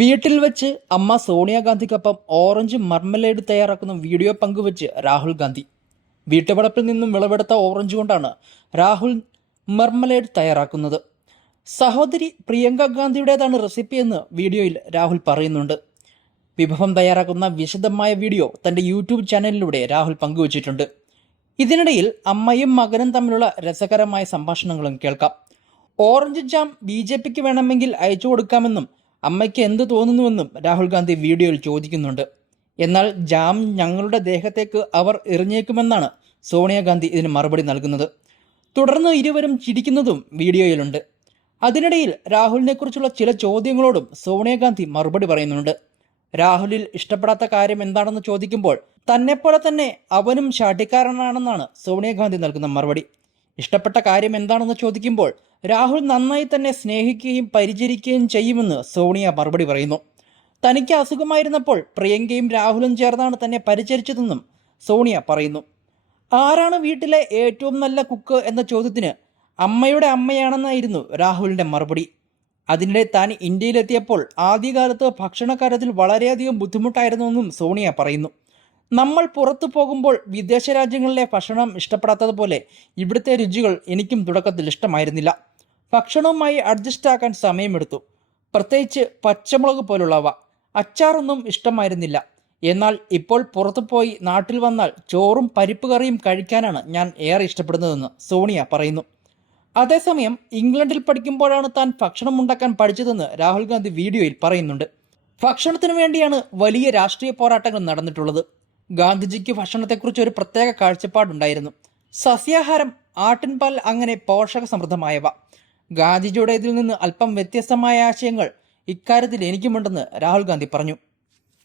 വീട്ടിൽ വെച്ച് അമ്മ സോണിയാഗാന്ധിക്കൊപ്പം ഓറഞ്ച് മർമലേഡ് തയ്യാറാക്കുന്ന വീഡിയോ പങ്കുവച്ച് രാഹുൽ ഗാന്ധി. വീട്ടുവളപ്പിൽ നിന്നും വിളവെടുത്ത ഓറഞ്ച് കൊണ്ടാണ് രാഹുൽ മർമലേഡ് തയ്യാറാക്കുന്നത്. സഹോദരി പ്രിയങ്ക ഗാന്ധിയുടേതാണ് റെസിപ്പി എന്ന് വീഡിയോയിൽ രാഹുൽ പറയുന്നുണ്ട്. വിഭവം തയ്യാറാക്കുന്ന വിശദമായ വീഡിയോ തന്റെ യൂട്യൂബ് ചാനലിലൂടെ രാഹുൽ പങ്കുവച്ചിട്ടുണ്ട്. ഇതിനിടയിൽ അമ്മയും മകനും തമ്മിലുള്ള രസകരമായ സംഭാഷണങ്ങളും കേൾക്കാം. ഓറഞ്ച് ജാം ബി ജെ പിക്ക് വേണമെങ്കിൽ അയച്ചു കൊടുക്കാമെന്നും അമ്മയ്ക്ക് എന്ത് തോന്നുന്നുവെന്നും രാഹുൽ ഗാന്ധി വീഡിയോയിൽ ചോദിക്കുന്നുണ്ട്. എന്നാൽ ജാം ഞങ്ങളുടെ ദേഹത്തേക്ക് അവർ എറിഞ്ഞേക്കുമെന്നാണ് സോണിയാഗാന്ധി ഇതിന് മറുപടി നൽകുന്നത്. തുടർന്ന് ഇരുവരും ചിരിക്കുന്നതും വീഡിയോയിലുണ്ട്. അതിനിടയിൽ രാഹുലിനെക്കുറിച്ചുള്ള ചില ചോദ്യങ്ങളോടും സോണിയാഗാന്ധി മറുപടി പറയുന്നുണ്ട്. രാഹുലിൽ ഇഷ്ടപ്പെടാത്ത കാര്യം എന്താണെന്ന് ചോദിക്കുമ്പോൾ തന്നെപ്പോലെ തന്നെ അവനും ശാഠ്യക്കാരനാണെന്നാണ് സോണിയാഗാന്ധി നൽകുന്ന മറുപടി. ഇഷ്ടപ്പെട്ട കാര്യം എന്താണെന്ന് ചോദിക്കുമ്പോൾ രാഹുൽ നന്നായി തന്നെ സ്നേഹിക്കുകയും പരിചരിക്കുകയും ചെയ്യുമെന്ന് സോണിയ മറുപടി പറയുന്നു. തനിക്ക് അസുഖമായിരുന്നപ്പോൾ പ്രിയങ്കയും രാഹുലും ചേർന്നാണ് തന്നെ പരിചരിച്ചതെന്നും സോണിയ പറയുന്നു. ആരാണ് വീട്ടിലെ ഏറ്റവും നല്ല കുക്ക് എന്ന ചോദ്യത്തിന് അമ്മയുടെ അമ്മയാണെന്നായിരുന്നു രാഹുലിന്റെ മറുപടി. അതിനിടെ താൻ ഇന്ത്യയിലെത്തിയപ്പോൾ ആദ്യകാലത്ത് ഭക്ഷണകാര്യത്തിൽ വളരെയധികം ബുദ്ധിമുട്ടായിരുന്നുവെന്നും സോണിയ പറയുന്നു. നമ്മൾ പുറത്തു പോകുമ്പോൾ വിദേശ രാജ്യങ്ങളിലെ ഭക്ഷണം ഇഷ്ടപ്പെടാത്തതുപോലെ ഇവിടുത്തെ രുചികൾ എനിക്കും തുടക്കത്തിൽ ഇഷ്ടമായിരുന്നില്ല. ഭക്ഷണവുമായി അഡ്ജസ്റ്റ് ആക്കാൻ സമയമെടുത്തു. പ്രത്യേകിച്ച് പച്ചമുളക് പോലുള്ളവ. അച്ചാറൊന്നും ഇഷ്ടമായിരുന്നില്ല. എന്നാൽ ഇപ്പോൾ പുറത്തു പോയി നാട്ടിൽ വന്നാൽ ചോറും പരിപ്പ് കറിയും കഴിക്കാനാണ് ഞാൻ ഏറെ ഇഷ്ടപ്പെടുന്നതെന്ന് സോണിയ പറയുന്നു. അതേസമയം ഇംഗ്ലണ്ടിൽ പഠിക്കുമ്പോഴാണ് താൻ ഭക്ഷണം ഉണ്ടാക്കാൻ പഠിച്ചതെന്ന് രാഹുൽ ഗാന്ധി വീഡിയോയിൽ പറയുന്നുണ്ട്. ഭക്ഷണത്തിന് വേണ്ടിയാണ് വലിയ രാഷ്ട്രീയ പോരാട്ടങ്ങൾ നടന്നിട്ടുള്ളത്. ഗാന്ധിജിക്ക് ഭക്ഷണത്തെക്കുറിച്ച് ഒരു പ്രത്യേക കാഴ്ചപ്പാടുണ്ടായിരുന്നു. സസ്യാഹാരം ആട്ടിൻപാൽ അങ്ങനെ പോഷക സമൃദ്ധമായവ ഗാന്ധിജിയുടെ ഇതിൽ നിന്ന് അല്പം വ്യത്യസ്തമായ ആശയങ്ങൾ ഇക്കാര്യത്തിൽ എനിക്കുമുണ്ടെന്ന് രാഹുൽ ഗാന്ധി പറഞ്ഞു.